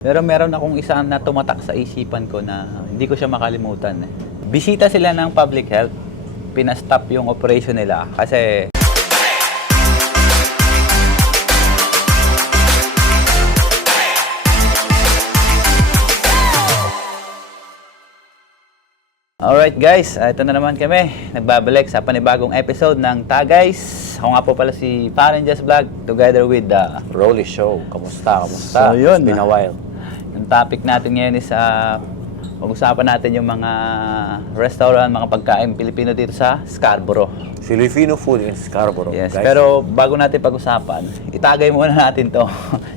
Pero meron akong isa na tumatak sa isipan ko na hindi ko siya makalimutan. Bisita sila ng public health. Pinastop yung operation nila kasi alright guys, ito na naman kami. Nagbabalik sa panibagong episode ng Tagays. Ako nga po pala si Parenjas Vlog together with the Rolly Show. Kamusta? So, yun. It's been a while. Yung topic natin ngayon is pag-usapan natin yung mga restaurant, mga pagkain Pilipino dito sa Scarborough. Filipino food in Scarborough. Yes, guys. pero bago natin pag-usapan, itagay muna natin to.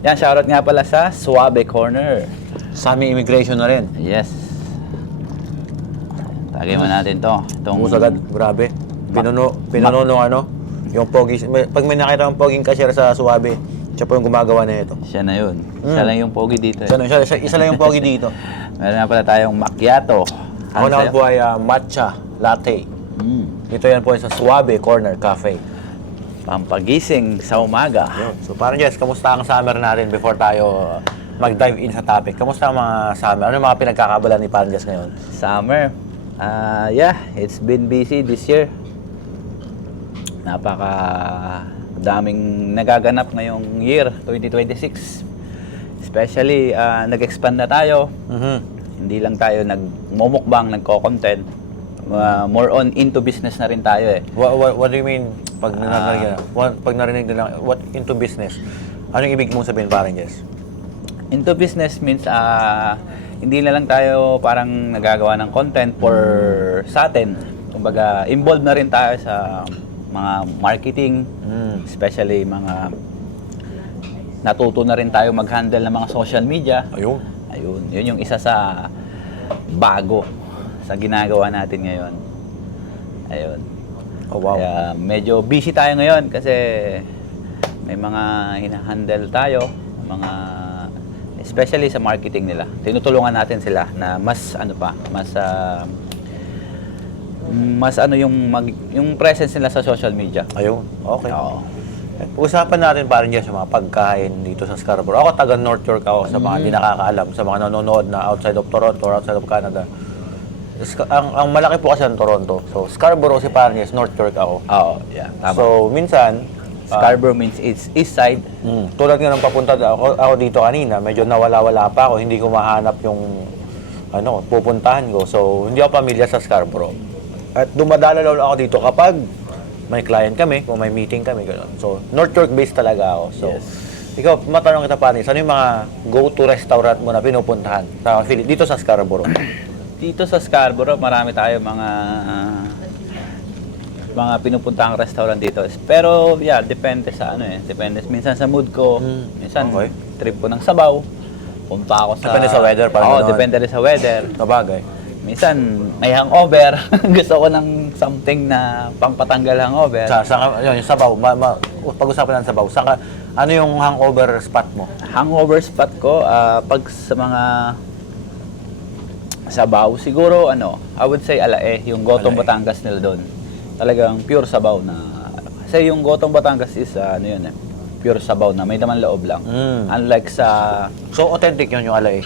Yan, shoutout nga pala sa Suave Corner. Sa aming immigration na rin. Yes. Tagay muna natin to. Itong Musagad. Grabe. Pinuno nung ano, yung pogi. Pag may nakita ng poging cashier sa Suave, siya po yung gumagawa na ito. siya na yun. Siya lang yung pogi dito. Isa lang yung pogi dito. Meron na pala tayong macchiato. Ako naman po ay matcha latte. Ito yan po sa Suave Corner Cafe. Pampagising sa umaga. Yun. So parang Jess, kamusta ang summer natin before tayo mag-dive in sa topic? Kamusta ang mga summer? Ano yung mga pinagkakabalan ni Parang Jess ngayon? Summer. Yeah, it's been busy this year. Napaka daming nagaganap ngayong year, 2026. Especially, nag-expand na tayo. Hindi lang tayo nagmumukbang, nagko-content. More on into business na rin tayo eh. What do you mean pag narinig nila, what into business? Anong ibig mong sabihin parang Jess? Into business means hindi na lang tayo parang nagagawa ng content for sa atin. Kumbaga, involved na rin tayo sa mga marketing, especially mga natuto na rin tayo mag-handle ng mga social media. Ayun. Yun yung isa sa bago sa ginagawa natin ngayon. Ayun. Oh, wow. Kaya medyo busy tayo ngayon kasi may mga hinahandle tayo, especially sa marketing nila. Tinutulungan natin sila na mas yung presence nila sa social media. Ayun. Okay. Oo. Usapan natin parang Jess yung mga pagkain dito sa Scarborough. Ako taga North York ako sa mga hindi nakakaalam, sa mga nanonood na outside of Toronto or outside of Canada. Ang malaki po kasi ng Toronto. So Scarborough si parang Jess, North York ako. Oo, yeah, tama. So minsan Scarborough means it's east side. Tulad nga ng papunta ako dito kanina, medyo nawala-wala pa ako, hindi ko mahanap yung pupuntahan ko. So hindi ako pamilya sa Scarborough. At dumadala lang ako dito kapag may client kami, kung may meeting kami, gano'n. So, North York based talaga ako. So, Yes. Ikaw, matanong kita pa, ano yung mga go-to restaurant mo na pinupuntahan dito sa Scarborough? Dito sa Scarborough, marami tayo mga pinupuntahang restaurant dito. Pero, yeah, depende sa depende minsan sa mood ko, minsan Okay. trip ko ng Sabaw. Punta ako sa Depende sa weather, parang Oo, ganon. depende rin sa weather. Sabagay. Minsan, may hangover. Gusto ko ng something na pampatanggal hangover. Yung Sabaw, pag-usapan ng Sabaw, ano yung hangover spot mo? Hangover spot ko, pag sa mga Sabaw, siguro I would say Alae, yung Gotong Alae. Batangas nila doon. Talagang pure Sabaw na, kasi yung Gotong Batangas is, pure Sabaw na, may laman loob lang. Unlike sa, So, authentic yun yung Alae?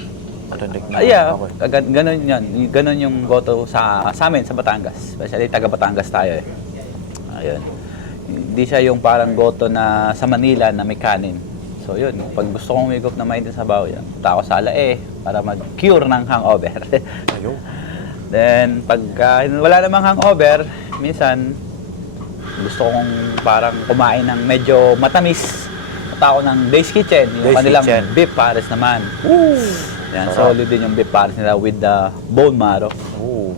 Authentic na? yeah, Okay. ganun yan. Ganun yung Goto sa amin, sa Batangas. Especially taga Batangas tayo eh. Ayun. Hindi siya yung parang Goto na sa Manila na may kanin. So yun, pag gusto kong umigop na mainit sa sabaw, yan. Punta ako sa Alae para mag-cure ng hangover. Ayun. Then, pag wala namang hangover, minsan, gusto kong parang kumain ng medyo matamis. Punta ako ng Days Kitchen, yung Days kanilang Kitchen. beef pares naman. Yan, Sarap. solid din yung beef pares nila with the bone marrow. Oo.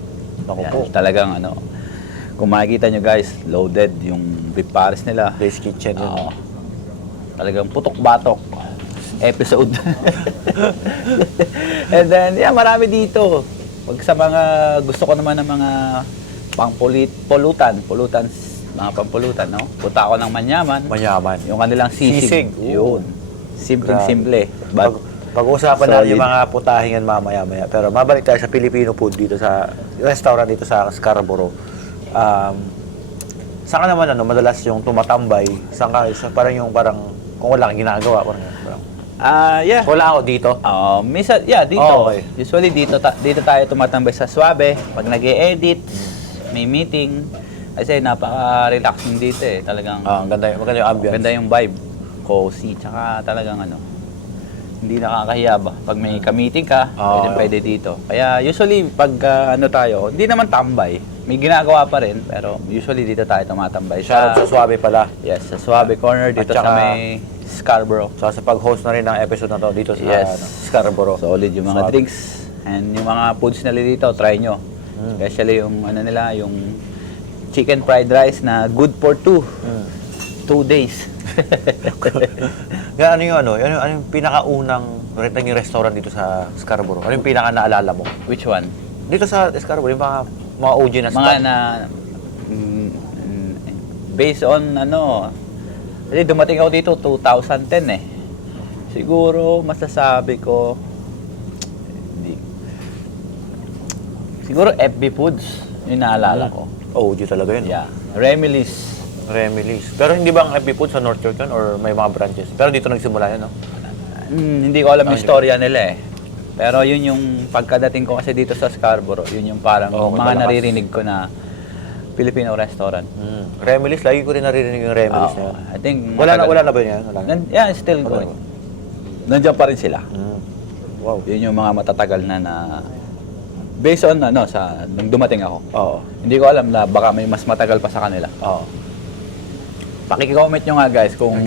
Naku Yan, po. talagang kung makikita nyo guys, loaded yung beef pares nila. Days Kitchen yun. Oo. Talagang putok-batok episode. And then, yeah, marami dito. Pag sa mga gusto ko naman ng mga pulutan, mga pampulutan, no? Punta ako ng Manyaman. Manyaman. Yung kanilang sisig. Sisig. Yun. Simple-simple. But, Pag-uusapan natin yung solid. mga putahingan mamaya-maya. Pero mabalik tayo sa Filipino food dito sa restaurant dito sa Scarborough. Saan ka naman madalas yung tumatambay? Saan ka, parang kung wala kang ginagawa, parang Yeah. Wala ako dito. Minsan, yeah, dito. Okay. Usually dito tayo tumatambay sa Suabe. Pag nag-e-edit, may meeting. Kasi napaka-relaxing dito eh. Talagang Maganda yung ambience. maganda yung vibe. Cozy. Tsaka talagang hindi nakakahiya ba? Pag may ka-meeting ka, pwede dito. Kaya usually pag tayo, hindi naman tambay. May ginagawa pa rin, pero usually dito tayo tumatambay. Sa Suabe pala. Yes, sa Suabe Corner dito At sa saka- may Scarborough. So, sa pag-host na rin ng episode na to dito sa Yes. Scarborough. Solid yung mga Suabe. drinks and yung mga foods nila dito, try nyo. Especially yung nila, yung chicken fried rice na good for 2 days. Yan, ano yung pinakaunang naging restaurant dito sa Scarborough? Ano yung pinaka naalala mo? Which one? Dito sa Scarborough, yung mga OG na spot. Mga na based on kasi dumating ako dito 2010 eh. Siguro masasabi ko siguro FB Foods yung naalala ko. OG talaga yun. Yeah. Remy's. Remy's. Pero hindi ba ang FB Food sa North York yun or may mga branches? Pero dito nagsimula yun, no? Hindi ko alam yung istorya nila eh. Pero yun yung pagkadating ko kasi dito sa Scarborough, yun yung parang mga malakas. naririnig ko na Filipino restaurant. Remy's, lagi ko rin naririnig yung Remy's na yun. I think Wala na ba yun yan? Wala na. Yeah, still Wala going. Nandiyan pa rin sila. Wow. Yun yung mga matatagal na based on sa nung dumating ako. Oo. Hindi ko alam na baka may mas matagal pa sa kanila. Oo. Paki-comment nyo nga guys kung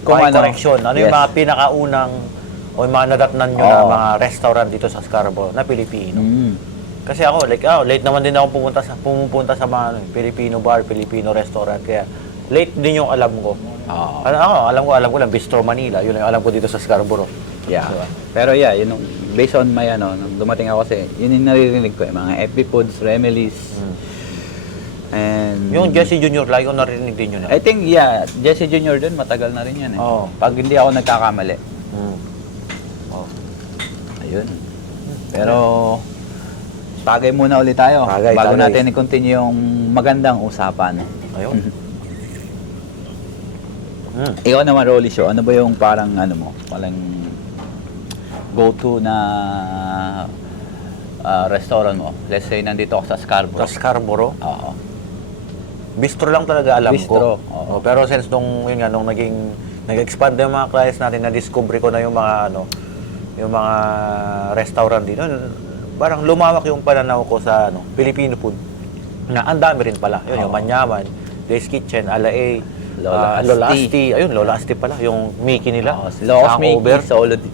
Kung correction, ano yung Yes. mga pinakaunang o yung mga nadatnan nyo na mga restaurant dito sa Scarborough na Pilipino? Kasi ako, late naman din ako pumupunta sa mga Filipino bar, Filipino restaurant. Kaya late din yung alam ko. Alam ko lang, Bistro Manila. Yun ang alam ko dito sa Scarborough. Yeah. Diba? Pero yeah, yun based on my nung dumating ako kasi yun yung naririnig ko mga FB Foods, Remy's. And Yung Jesse Jr., lagi ko narinig din yun. I think yeah, Jesse Jr. din matagal na rin yan eh. Oo. Pag hindi ako nagkakamali. Ayun. Pero tagay muna ulit tayo bago Tagay. natin i-continue yung magandang usapan. Ayun. Ikaw naman, Rolly Show, ano ba yung parang walang go-to na restaurant mo? Let's say nandito ako sa Scarborough. Sa Scarborough, Oo. bistro lang talaga alam Bistro, ko. oo. Pero since nung nag-expand na yung mga clients natin, na-discover ko na yung mga yung mga restaurant dito. Parang lumawak yung pananaw ko sa Filipino food. Na ang dami rin pala. Yun, yung Manyaman, Dave's Kitchen, Ala A, Lola Asti. Ayun, Lola Asti pala. Yung Mickey nila. Locos Mickey, Hangover.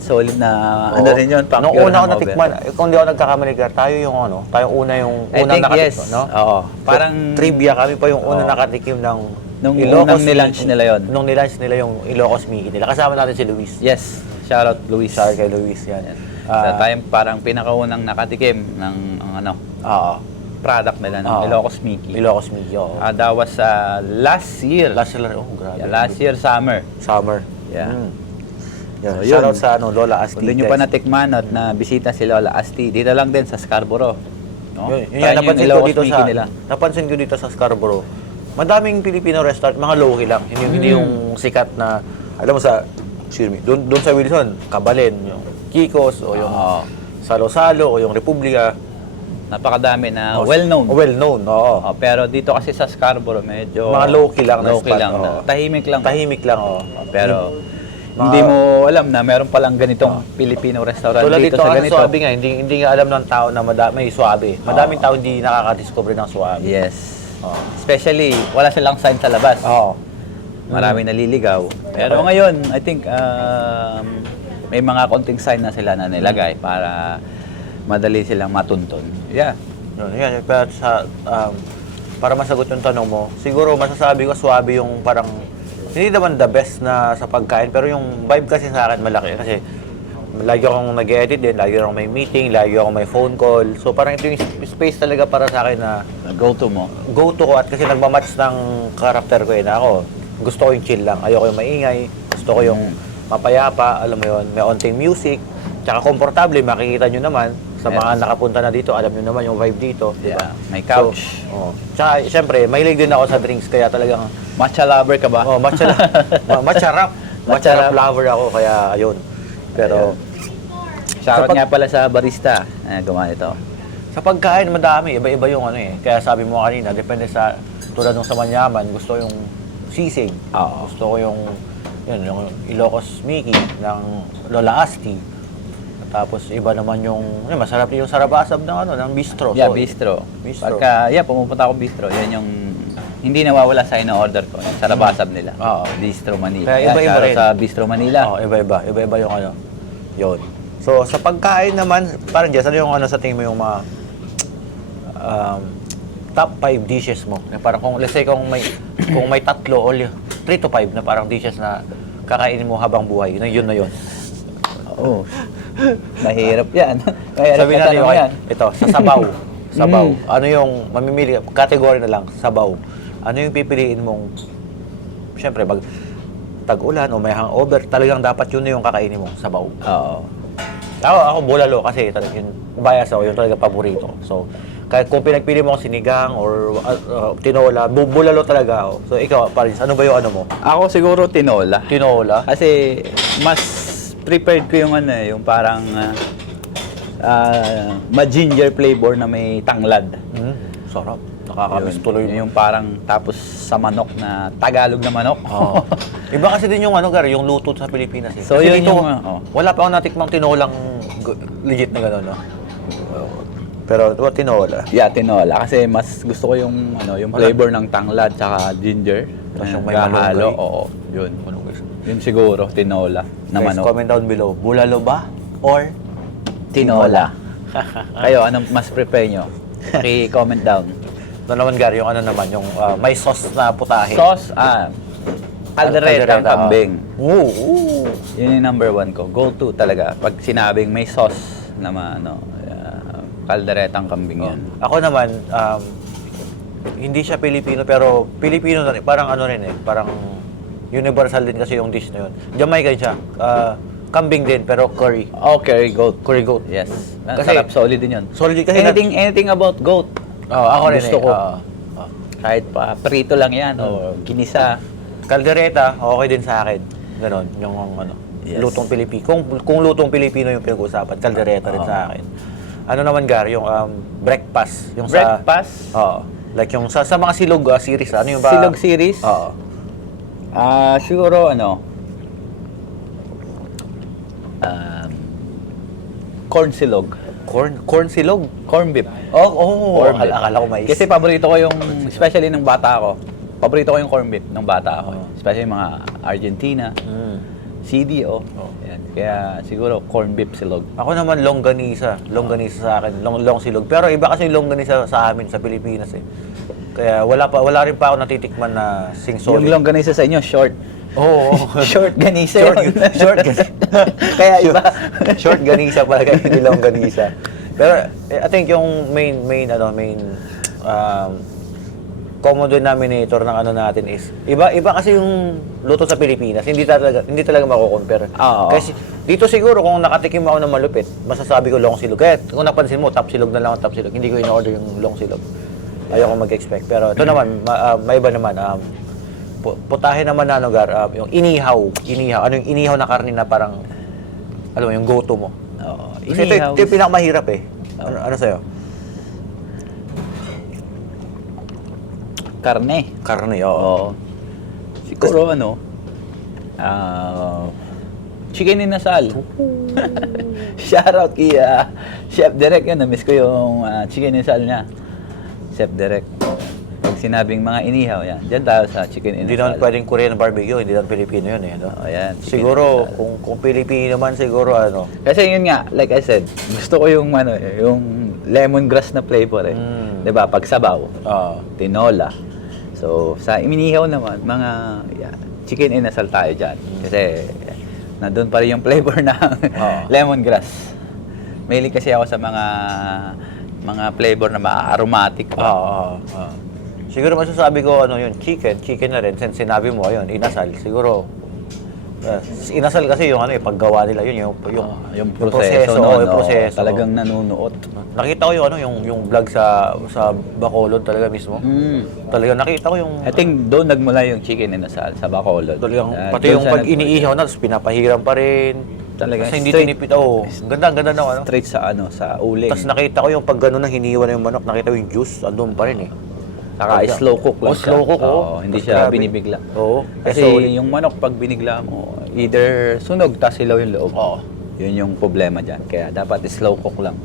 solid na Oo. rin yun. Nung pure una ko hangover. natikman, kung di ako nagkakamali, tayo yung I unang think nakatikman, yes. no? Oo. Parang trivia kami pa yung unang Oo. nakatikim ng Nung Ilocos unang nilunch Mickey. nila yun. Nung nilunch nila yung Ilocos Mickey nila. Kasama natin si Luis. Yes. Shout out Luis. Sorry kay Luis yan. Sa time parang pinakaunang nakatikim ng Oo. product nila ng Oo. Ilocos Mickey. Ilocos Mickey, oo. That was last year. Last year, oh, grabe. Yeah, last year summer. Summer. Yeah. Yeah. So, Shout yun. out sa Lola Asti. Kung doon nyo pa natikman at na bisita si Lola Asti, dito lang din sa Scarborough. No? Yun, Try nyo yung Ilocos Mickey nila. napansin ko dito sa Scarborough, madaming Filipino restaurant, mga low-key lang. Hindi yung sikat na, alam mo doon sa Wilson, Kabalen, yung Kikos, o yung Oo. Salo-Salo, o yung Republika. Napakadami na well-known. Well-known, oo. Pero dito kasi sa Scarborough, medyo Mga low-key lang na low-key spot, lang. oo. Tahimik lang. Tahimik lang, oo. Pero hindi mo alam na meron palang ganitong Filipino restaurant Tulad dito dito sa sa ganito. Suabe nga, hindi nga alam ng tao na may Suabe. Madaming tao hindi nakaka-discover ng Suabe. Yes. Oo. Especially, wala silang sign sa labas. Oo. Maraming naliligaw. Pero ngayon, I think may mga konting sign na sila na nilagay para madali silang matuntun. Yeah. Yan, pero para masagot yung tanong mo, siguro masasabi ko Suabe yung parang, hindi naman the best na sa pagkain, pero yung vibe kasi sa akin malaki. Kasi lagi akong nag-edit din, lagi akong may meeting, lagi akong may phone call. So parang ito yung space talaga para sa akin na Go-to mo. go-to ko at kasi nagmamatch ng karakter ko na ako. Gusto ko yung chill lang, ayoko yung maingay, gusto ko yung mapayapa, alam mo yun, may onting music, tsaka komportable, makikita nyo naman sa mga nakapunta na dito, alam nyo naman yung vibe dito, di ba? Yeah. May couch. So, tsaka syempre, mahilig din ako sa drinks, kaya talagang, Matcha lover ka ba? matcha rap. Matcha rap lover ako, kaya ayun. Pero Shoutout Kapag- nga pala sa barista na gumawa ito. sa pagkain, madami. Iba-iba yung ano eh. Kaya sabi mo kanina, depende sa, tulad nung sa Manyaman, gusto yung sisig. Oo. Gusto ko yung Ilocos Mickey ng Lola Asti. Tapos iba naman yun, masarap yung sarabasab ng bistro. Yeah, So, bistro. bistro. Pagka, pumupunta ako bistro, yan yung hindi nawawala sa in-order ko. Yung sarabasab nila. Oo. Bistro Manila. Kaya iba-iba shoutout rin. sa Bistro Manila. Oo, iba-iba. Iba-iba yung ano. Yun. So, sa pagkain naman, parang Jess, ano yung ano sa tingin mo yung mga top 5 dishes mo? Na parang kung, let's say, kung may 3 o 3 to 5 na parang dishes na kakainin mo habang buhay, yun na yun. Oo. Mahirap yan. Mahirap Sabi na natin tanong yung, yan. ito, sa sabaw. Sabaw. Mm. Ano yung, mamimili, category na lang, sabaw. Ano yung pipiliin mong, syempre, tag-ulan o may hangover, talagang dapat yun na yung kakainin mong sabaw. Oo. Ako bulalo kasi talagang bias ako, yun talaga paborito. So, kahit kung pinagpili mo akong sinigang or tinola, bulalo talaga ako. So, ikaw, Paris, ano ba yung ano mo? Ako siguro tinola. Tinola? Kasi mas prepared ko yung yung parang ma-ginger flavor na may tanglad. Sarap. Nakakamiss tuloy. Yung parang tapos sa manok na Tagalog na manok. Oo. Iba kasi din yung yung luto sa Pilipinas eh. So, Kasi yun dito, yung, wala pa akong natikmang tinolang legit na gano'n, no? Pero tinola. Yeah, tinola. Kasi mas gusto ko yung yung flavor ng tanglad tsaka ginger. Tapos yung may Kahalo, malunggay. oo. Yun. Yun siguro, tinola na Guys, manok. comment down below. Bulalo ba? Or? Tinola. Kayo, anong mas prepare nyo? I-comment down. Ano naman, Gary, yung ano naman, yung may sauce na putahe. Sauce, caldereta kambing. Oo. Yun yung number 1 ko. Go to talaga. Pag sinabing may sauce na kalderetang kambing yan. Ako naman, hindi siya Pilipino, pero Pilipino na rin. Parang ano rin eh, parang universal din kasi yung dish na yun. Jamaican siya. Kambing din, pero curry. Oh, curry goat. Curry goat. Yes. Kasi- Sarap, solid din yun. Solid kasi anything about goat. Ako rin Gusto eh. ko. Kahit pa prito lang yan o ginisa. Kaldereta, okay din sa akin. Ganon, yung ano, Yes. lutong Pilipino. Kung lutong Pilipino yung pinag-uusapan, kaldereta rin sa akin. Ano naman, Gary, yung breakfast. Yung Breakfast? Oo. Like yung sa mga silog series, ano yung ba? Silog series? Oo. Siguro corn silog. Corn silog? Corn beef. Corn beef. beef. Akala ko mais. Kasi paborito ko yung, especially nung bata ako, paborito ko yung corn beef nung bata ako. Especially yung mga Argentina, CDO. Yan. Kaya siguro corn beef silog. Ako naman longganisa. Longganisa sa akin. Long silog. Pero iba kasi yung longganisa sa amin sa Pilipinas eh. Kaya wala rin pa ako natitikman na sing solid. Yung longganisa sa inyo, short. Oo. Short ganisa Short, yun. short ganisa. Kaya iba. Short ganisa pala kaya hindi long ganisa. Pero I think yung main common denominator ng ano natin is iba kasi yung luto sa Pilipinas, hindi talaga mako-compare. Oo. Kasi dito siguro kung nakatikim ako ng malupit, masasabi ko long silog. Kaya kung napansin mo, top silog na lang ang top silog. Hindi ko in-order yung long silog. Ayoko mag-expect. Pero ito naman, may iba naman. Putahe naman na yung inihaw. Ano yung inihaw na karne na parang, alam mo, yung go-to mo. Oo. Kasi ito yung pinakamahirap eh. Ano sa'yo? Karne. Karne, oo. Oo. Siguro chicken inasal. Shoutout kay Chef Derek yun. Na-miss ko yung chicken inasal niya. Chef Derek. Pag sinabing mga inihaw, yan. Diyan tayo sa chicken Hindi naman inasal. pwedeng Korean barbecue, hindi naman Pilipino yun eh. No? Oo, yan. Chicken Siguro, inasal. kung Pilipino man, siguro Kasi yun nga, like I said, gusto ko yung yung lemongrass na flavor eh. 'Di ba? Pag sabaw, tinola. So, sa inihaw naman, mga chicken inasal tayo diyan. Kasi nandun pa rin yung flavor ng lemongrass. Mahilig kasi ako sa mga flavor na ma-aromatic. Siguro masasabi ko chicken na rin, since sinabi mo, inasal. Siguro, inasal kasi yung paggawa nila, yung proseso. Yung proseso. Talagang nanunuot. Nakita ko yung vlog sa Bacolod talaga mismo. Talagang nakita ko yung... I think doon nagmula yung chicken inasal sa Bacolod. Talagang, Yan, pati doon yung siya pag iniihaw na, tapos pinapahiram pa rin. Talaga Kasi hindi straight, tinipid. Oo, ganda na ano. straight sa ano, sa uling. Tapos nakita ko yung pag gano'n na hiniwa na yung manok, nakita ko yung juice, andun pa rin eh. Saka slow cook lang slow cook, Oo, hindi siya Grabe. binibigla. Oo. Kasi solid. yung manok pag binigla mo, either sunog tas ilaw yung loob. Oo. Yun yung problema dyan. Kaya dapat slow cook lang.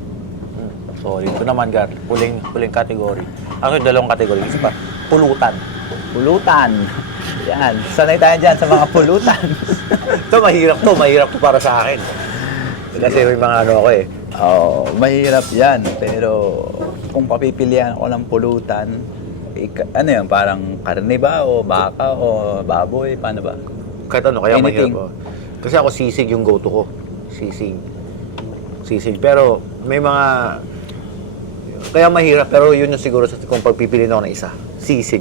Solid. Ito naman, Gar, huling category. Actually, dalawang category. Isa pa, pulutan. Pulutan. Yan. Sanay tayo dyan sa mga pulutan. Ito, mahirap to para sa akin. Kasi may mga ano ako eh. Oo, mahirap yan. Pero kung papipilian ako ng pulutan, ano yan, parang karne ba o baka o baboy, paano ba? Kahit ano, kaya Anything. mahirap. Kasi ako sisig yung go-to ko. Sisig. Pero may mga... Kaya mahirap, pero yun yung siguro kung pagpipiliin ako ng isa. Sisig.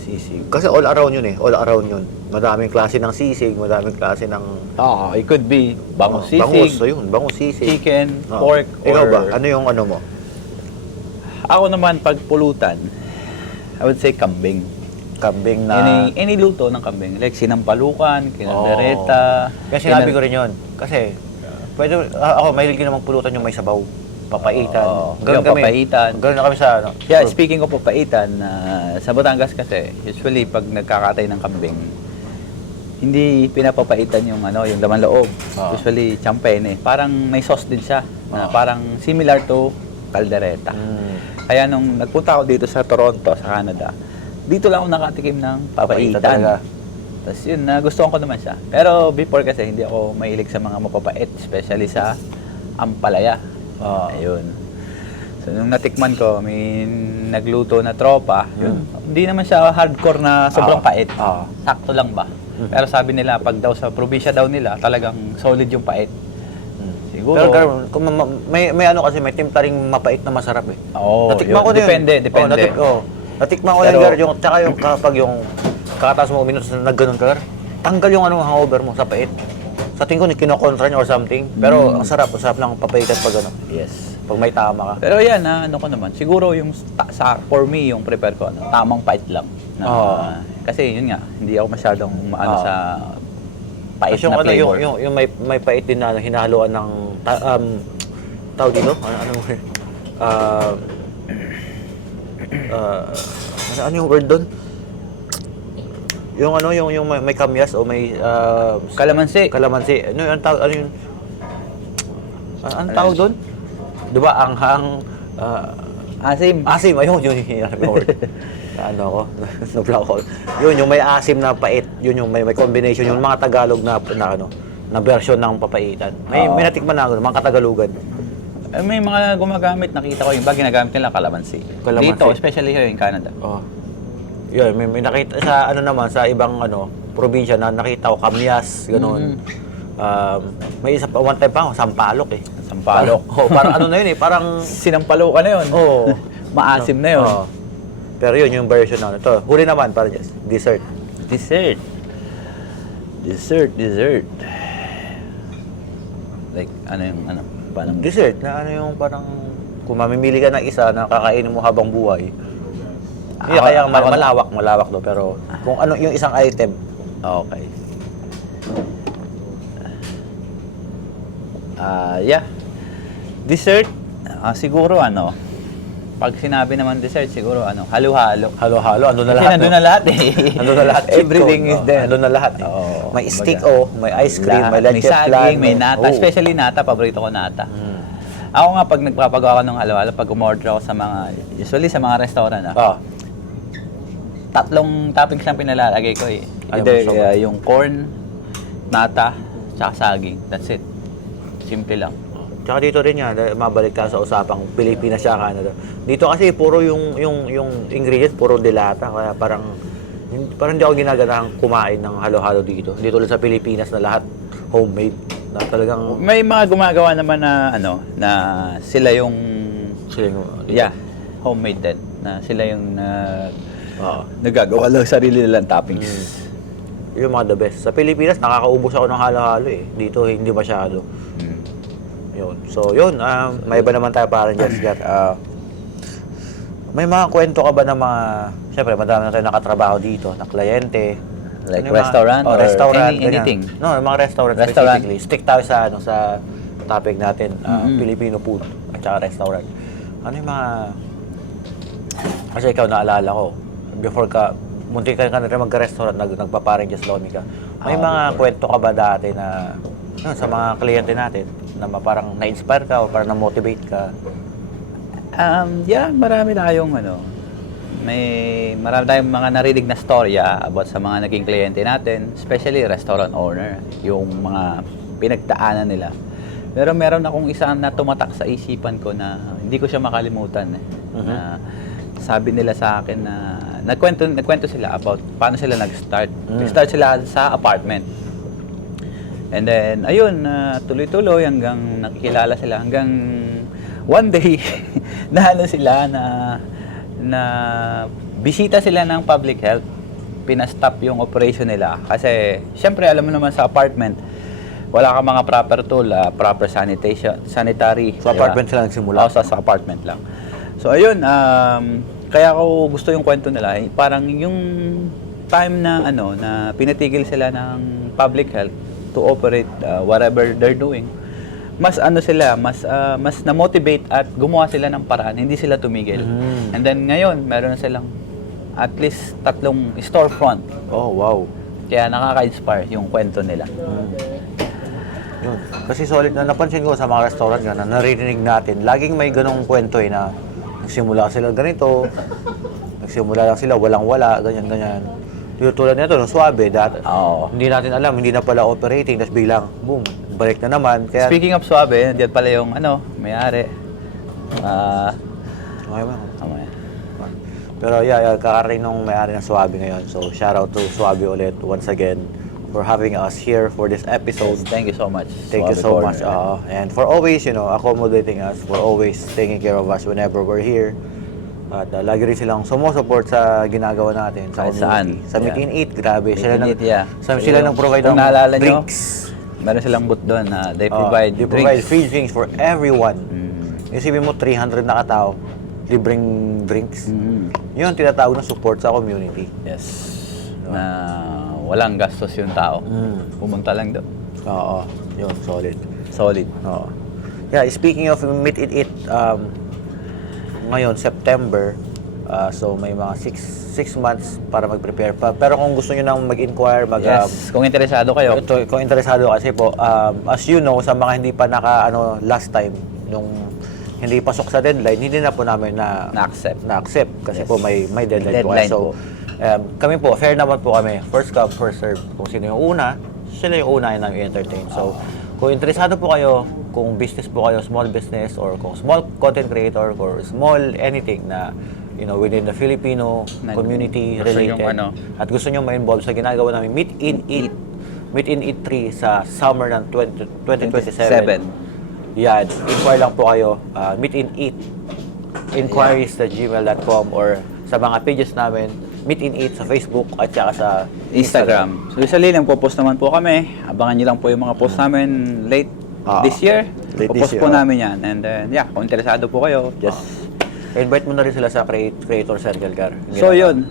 Sisig. Kasi all around yun eh. All around yun. Madaming klase ng sisig, madaming klase ng... It could be bangus sisig, Bangus, ayun. Bangus sisig. chicken, Oo. pork, Ikaw or... ba? Ano yung ano mo? Ako naman, pag pulutan, I would say kambing. Kambing na... Any luto ng kambing. Like sinampalukan, kinaldereta. Kaya sinabi ko rin yun. Kasi, pwede, ako, mahilig ko namang pulutan yung may sabaw. Papaitan. Yung papaitan. Ganun na kami sa ano. Yeah, speaking of papaitan, sa Batangas kasi, usually pag nagkakatay ng kambing, hindi pinapapaitan yung ano, yung laman loob. Usually champagne eh. Parang may sauce din siya. Na parang similar to caldereta. Kaya nung nagpunta ako dito sa Toronto, sa Canada, dito lang ako nakatikim ng Papaitan papaitan. talaga. Tapos yun, nagustuhan ko naman siya. Pero before kasi, hindi ako mahilig sa mga mapapait, especially sa ampalaya. Ayun. So, nung natikman ko, may nagluto na tropa, yun, hindi naman siya hardcore na sobrang pait. Sakto lang ba? Pero sabi nila, pag daw sa probinsya daw nila, talagang solid yung pait. Siguro. Pero kung may ano kasi, may timpla ring mapait na masarap eh. Oo, Natikman yun. ko na yun. Depende. Natikman ko na Pero- yun, Gar, tsaka yung kapag yung kakataas mo uminom sa nagganon ka, Gar, tanggal yung ano, hangover mo sa pait. Sa tingin ko, kinokontra niya or something. Pero ang sarap ng papaitan pag ano. Yes. Pag may tama ka. Pero yan, ano ko naman, siguro yung, for me, yung prepare ko, tamang pait lang. Na, kasi yun nga, hindi ako masyadong maano sa pait Tapos yung na ano, flavor. yung may pait din na hinahaluan ng tawag dito? Ano ano yung word doon? Yung ano, yung may kamyas o may Kalamansi. Ano yung tawag, ano yung ano tawag doon? 'Di ba anghang Asim. asim, ayun yun yung word. Ano ko, nabla ko. Yun yung may asim na pait, yun yung may combination yung mga Tagalog na ano, na version ng papaitan. May natikman na ako, mga Katagalugan. May mga gumagamit, nakita ko yung iba, ginagamit nila kalamansi. Dito, especially here in Canada. Yun, may nakita sa ano naman sa ibang ano probinsya na nakita ko kamyas, ganoon. May isa pa one time pa ako, sampalok eh. Sampalok. Parang ano na yun eh, parang Sinampalo ka na yun. Maasim na yun. Pero yun yung version na ito. Huli naman para just dessert. Dessert. Like, ano yung, parang... Dessert na ano yung parang kung mamimili ka ng isa na kakainin mo habang buhay. Hindi kaya malawak do pero kung ano yung isang item. Okay. Yeah. Dessert, siguro ano, pag sinabi naman dessert, siguro ano, halo-halo. Halo-halo, andun na Kasi lahat. nandun na lahat eh. Andun na lahat. Everything is there. Andun na lahat eh. Oo. May Kumbaga, steak may ice cream, may May leche flan. saging, may nata. Especially nata, paborito ko nata. Ako nga, pag nagpapagawa ko ng halo-halo, pag umorder ako sa mga, usually sa mga restaurant, tatlong toppings lang pinalalagay ko eh. Either yung corn, nata, tsaka saging. That's it. Simple lang. Tsaka dito rin yan, mabalik tayo sa usapang Pilipinas siya Canada. Dito kasi puro yung ingredients, puro delata. Kaya parang hindi ako ginaganahang kumain ng halo-halo dito. Dito lang sa Pilipinas na lahat homemade. Na talagang... May mga gumagawa naman na na sila yung homemade din. Na sila yung nagagawa lang sarili nilang toppings. Yung mga the best. Sa Pilipinas, nakakaubos ako ng halo-halo eh. Dito, hindi masyado. Yun. So, yun. May iba naman tayo parang Jessica. May mga kwento ka ba na mga... Siyempre, madami na tayo nakatrabaho dito, na kliyente. Like Ano yung mga- restaurant or restaurant, ganyan. anything? No, yung mga restaurant, Restaurant. specifically. Stick tayo sa sa topic natin, Filipino food at saka restaurant. Ano yung mga... Kasi ikaw, naalala ko, before munti ka na rin magka-restaurant, nagpaparing just lomi ka. May mga kwento ka ba dati na sa mga kliyente natin na parang na-inspire ka o parang na-motivate ka? Yeah, marami tayong marami tayong mga narinig na storya about sa mga naging kliyente natin, especially restaurant owner, yung mga pinagdaanan nila. Pero meron akong isa na tumatak sa isipan ko na hindi ko siya makalimutan. Na sabi nila sa akin na nagkwento sila about paano sila nag-start. Nag-start sila sa apartment. And then, ayun, tuloy-tuloy hanggang nakikilala sila. Hanggang one day, na bisita sila ng public health. Pinastop yung operation nila. Kasi, syempre, alam mo naman sa apartment, wala ka mga proper tool, proper sanitary. Sa apartment sila nagsimula? Oo, sa apartment lang. So, ayun, kaya ako gusto yung kwento nila. Parang yung time na, na pinatigil sila ng public health to operate whatever they're doing, mas mas na-motivate at gumawa sila ng paraan, hindi sila tumigil. And then ngayon, meron na silang at least 3 storefront. Oh, wow. Kaya nakaka-inspire yung kwento nila. Yun. Kasi solid na napansin ko sa mga restaurant na naririnig natin, laging may ganong kwento na nagsimula sila ganito, nagsimula lang sila walang-wala, ganyan-ganyan. Tulad nito, no, Suabe, hindi natin alam, hindi na pala operating, tapos biglang, boom, balik na naman. Kaya, Speaking of Suabe, nandiyan pala yung may-ari. okay ba? Mamaya. Pero kakarating nung may-ari ng Suabe ngayon. So, shout out to Suabe ulit once again for having us here for this episode. Thank you so much. Thank you so much. And for always, accommodating us, for always taking care of us whenever we're here. At lagi rin silang sumusupport sa ginagawa natin sa Kahit community. saan. Sa Meet in Eat, grabe. Sila Meet in Eat, yeah. sila nang provide Kung ng naalala nyo, drinks. Meron silang booth doon na they provide They drinks. provide free drinks for everyone. Isipin mo, 300 na katao, libreng drinks. Yun ang tinatawag na support sa community. Yes. Na walang gastos yung tao. Pumunta lang doon. Oo, yun, solid. Solid. Oo. Yeah, speaking of Meet in Eat, ngayon, September, so may mga 6 months para mag-prepare pa. Pero kung gusto nyo nang mag-inquire, Yes. Kung interesado kayo. kung interesado kasi po, as you know, sa mga hindi pa last time, nung hindi pasok sa deadline, hindi na po namin na-accept kasi Yes. po may deadline po. Deadline So, po. kami po, fair naman po kami. First come, first serve. Kung sino yung una, sila yung una na i-entertain. So, kung interesado po kayo, kung business po kayo, small business, or kung small content creator, or small anything na within the Filipino community gusto related, nyong at gusto nyo ma-involve sa ginagawa namin, Meet in Eat 3 sa summer ng 2027. Yan, inquire lang po kayo, Meet in Eat, inquiries@gmail.com or sa mga pages namin, Meet in Eat sa Facebook at saka sa Instagram. So usually, nagpo-post naman po kami. Abangan nyo lang po yung mga post namin late this year. Late this Po-post year, po namin yan. And then, kung interesado po kayo, just... invite mo na rin sila sa Creator Circle, Car. So, yun.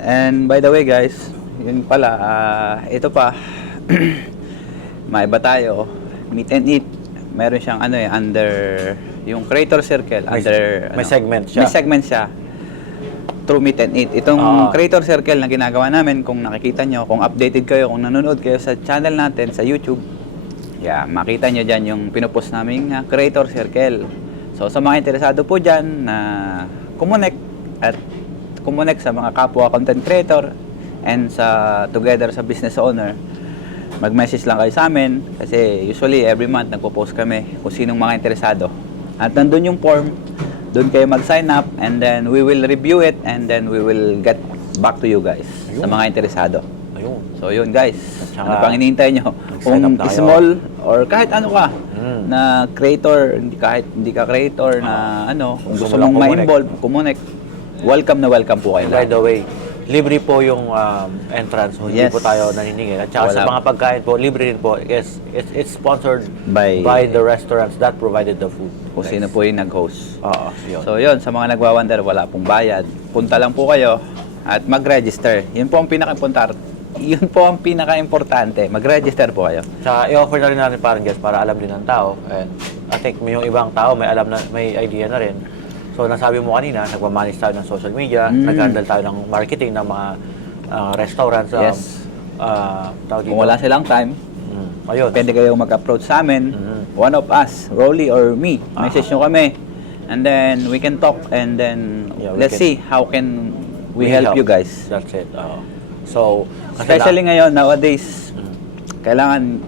And by the way, guys, yun pala, ito pa, maiba tayo. Meet and Eat. Meron siyang under yung Creator Circle. May segment siya. May segment siya. Through Meet and Eat. Itong Creator Circle na ginagawa namin, kung nakikita nyo, kung updated kayo, kung nanonood kayo sa channel natin, sa YouTube, makita nyo dyan yung pinupost namin Creator Circle. So, sa mga interesado po dyan na connect sa mga kapwa content creator and together sa business owner, mag-message lang kayo sa amin kasi usually every month nagpo-post kami kung sinong mga interesado. At nandun yung form, doon kayo mag-sign up and then we will review it and then we will get back to you guys sa mga interesado. Ayun. So yun guys, Saka, ano pang hinihintay nyo? sign up Kung na kayo. small or kahit ano ka na creator, hindi ka creator na kung gusto mong ma-involve, connect, welcome na welcome po kayo. By the way, libre po yung entrance. Hindi Yes. po tayo naniningil. At saka sa Wala. mga pagkain po, libre rin po. Yes, it's sponsored By the restaurants that provided the food. kung sino po yung nag-host. Oo, yun. So yun, sa mga nagwawonder, wala pong bayad. Punta lang po kayo at mag-register. Yun po ang Yun po ang pinaka-importante. Mag-register po kayo. Tsaka i-offer na rin natin parang guest para alam din ng tao. And I think yung ibang tao may alam na, may idea na rin. So nasabi mo kanina, nagmamanage tayo ng social media, nag-handle tayo ng marketing ng mga restaurants. Yes. Tawag dito. Kung wala silang time, Ayun. pwede kayong mag-approach sa amin. One of us, Rolly or me. Message nyo kami. And then we can talk and then Yeah, we let's can- see how can we help you guys. That's it. So, kasi Especially ngayon, nowadays, kailangan,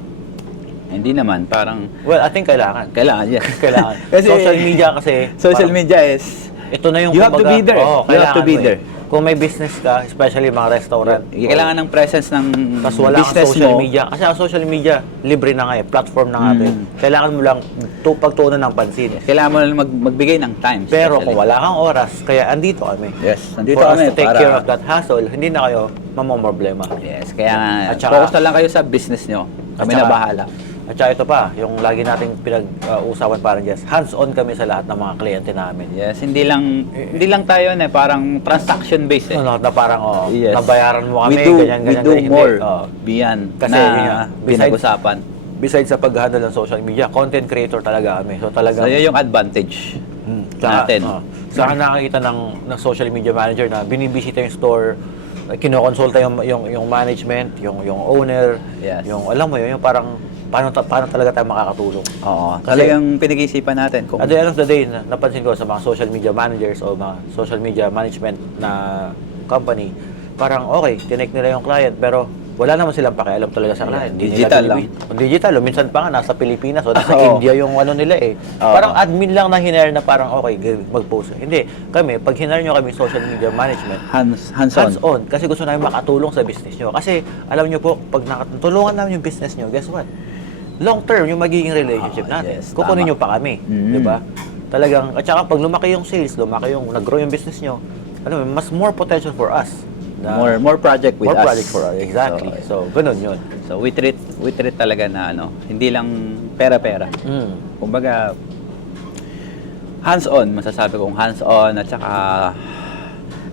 hindi naman, parang, well, I think kailangan. yes. Kailangan. Kasi, Social media kasi. social parang- media is, Ito na yung you have to kumbaga, be there. oo, You have to kailangan be mo there. Kung may business ka, especially mga restaurant. Kailangan ng presence ng Tapos wala kang business social mo. media. Kasi ang social media, libre na nga platform na nga ito eh. Kailangan mo lang pagtuunan ng pansin. Kailangan mo lang magbigay ng time. Pero especially. kung wala kang oras, kaya andito kami. Yes, nandito For kami us to take para- care of that hassle, hindi na kayo mamomroblema. Yes, kaya nga, At saka- focus na lang kayo sa business nyo. Kami At na saka- bahala. At saka ito pa, yung lagi nating pinag-uusapan parang just hands-on kami sa lahat ng mga kliyente namin. Yes, hindi lang tayo parang transaction based eh. Na parang, Yes. nabayaran mo kami, we do, ganyan, we ganyan, do ganyan. more Hindi. Oo. beyond Kasi na yun nga, pinag-usapan. Besides sa pag-handle ng social media, content creator talaga kami. So talaga So, yun yung advantage natin. Saka nakakita ng social media manager na binibisita yung store, kinokonsulta yung management, yung owner, Yes. yung alam mo yun, yung parang paano talaga tayo makakatulong. Oo, Kasi- talagang pinag-isipan natin kung At the end of the day, napansin ko sa mga social media managers o mga social media management na company, parang okay, tinake nila yung client, pero wala naman silang pakialam talaga sa client. Hindi Digital nila lang. Digital, minsan pa nga nasa Pilipinas o nasa Oo. India yung ano nila eh. Oo. Parang admin lang na hinire na parang okay, mag-post. Hindi, kami, pag hinire nyo kami social media management, hands-on. hands-on, kasi gusto namin makatulong sa business nyo. Kasi alam nyo po, pag nakatulungan namin yung business nyo, guess what? Long term yung magiging relationship natin. yes, Kukunin tama. nyo pa kami, Mm. 'di ba? Talagang at saka pag lumaki yung sales, nag-grow yung business nyo, ano, mas more potential for us. Na- More project with more us. project for us. Exactly. So, ganun 'yun. So we treat talaga na hindi lang pera-pera. Kumbaga hands-on, masasabi kong hands-on at saka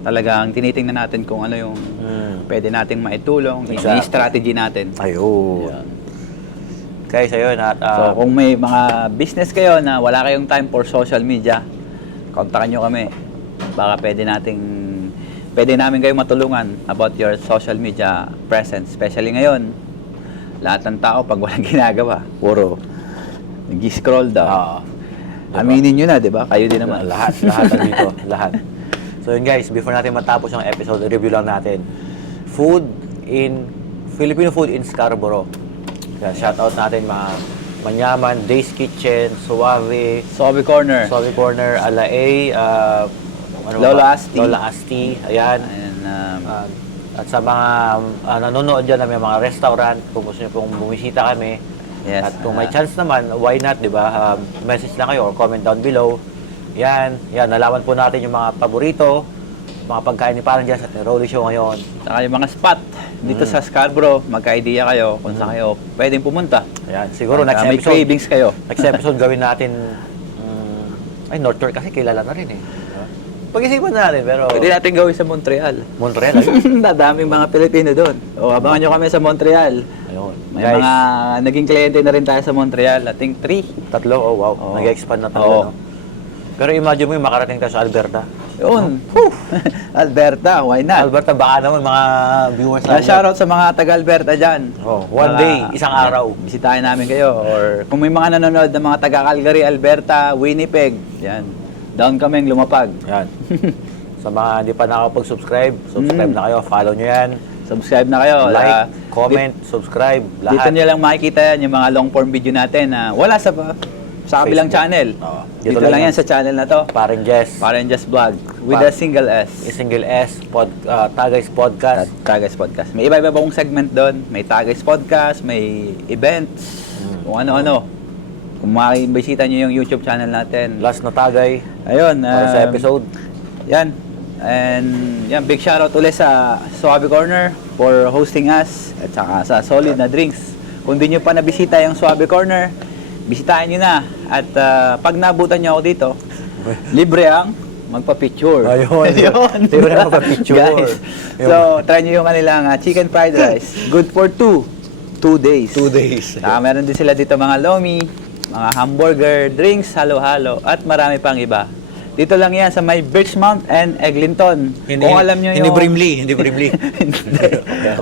talagang tinitingnan natin kung ano yung pwede nating maitulong, Exactly. yung strategy natin. Ayun. Yan. Guys, ayun at So kung may mga business kayo na wala kayong time for social media, kontakan nyo kami. Baka pwede namin kayong matulungan about your social media presence. Especially ngayon, lahat ng tao pag walang ginagawa, puro nag-scroll daw. Diba? Aminin nyo na, di ba? Kayo din naman. lahat dito, lahat. So yun guys, before natin matapos yung episode, review lang natin. Filipino food in Scarborough. Yan, shoutout natin mga Manyaman, Days Kitchen, Suave, Sobe Corner. Suave Corner, Alae, Lola Asti. Lola Asti, ayan. And, At sa mga nanonood dyan na may mga restaurant, kung gusto nyo pong bumisita kami, Yes. at kung may chance naman, why not, di ba? Message lang kayo or comment down below. Yan, nalaman po natin yung mga paborito, mga pagkain ni Parang Jazz at ni Rolly Show ngayon. saka yung mga spot dito sa Scarborough, magka-idea kayo kung saan kayo pwedeng pumunta. Ayan, siguro next May episode, cravings kayo. next episode gawin natin, North Shore kasi kilala na rin eh. Pag-isipan natin, pero Pwede natin gawin sa Montreal. Montreal, ayun. Daming mga Pilipino doon. O, abangan nyo kami sa Montreal. Ayun. May Guys, mga naging kliyente na rin tayo sa Montreal. I think 3. 3, oh wow, Oo. nag-expand na talaga, Oo. no? Pero imagine mo yung makarating tayo sa Alberta. Yun. Alberta, why not? Alberta, baka naman mga viewers Shoutout sa mga taga-Alberta dyan. Oh, one day, isang araw. Bisitahin namin kayo. Or kung may mga nanonood ng mga taga-Calgary, Alberta, Winnipeg, yan. Down kaming lumapag. Yan. Sa mga hindi pa nakapag-subscribe, subscribe na kayo, follow nyo yan. Subscribe na kayo. Like, comment, subscribe, Dito lahat. nyo lang makikita yan, yung mga long form video natin na wala sa kabilang Facebook. channel. Oo. Dito lang yan sa channel na to. Parang Jess, Parang Just Vlog with Pa- a single S. Single S, Tagays Podcast. Tagays Podcast. May iba-iba pong segment doon. May Tagays Podcast, may events, kung ano-ano. Kung makibisita nyo yung YouTube channel natin. Last na Tagay, Ayun. para sa episode. Yan. And yan, big shoutout ulit sa Suave Corner for hosting us at saka sa Solid na Drinks. Kung di nyo pa nabisita yung Suave Corner, bisitahin nyo na. At pag nabutan nyo ako dito, libre ang magpa-picture. Ayun. Yun. Libre magpa-picture. Guys, so try nyo yung kanilang chicken fried rice. Good for 2 days. 2 days. Meron din sila dito mga lomi, mga hamburger, drinks, halo-halo, at marami pang iba. Dito lang yan sa may Birchmount and Eglinton. Kung alam nyo yung... Hindi Brimley.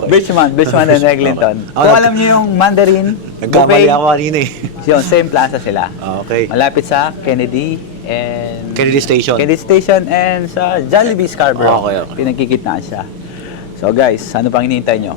Birchmount and Eglinton. Okay. Kung alam nyo yung Mandarin, Nagkamali ako kanina eh. yun, same plaza sila. Okay. Malapit sa Kennedy and... Kennedy Station. Kennedy Station and sa Jollibee Scarborough. Okay. Pinagkikitnaan siya. So guys, ano pang hinihintay nyo?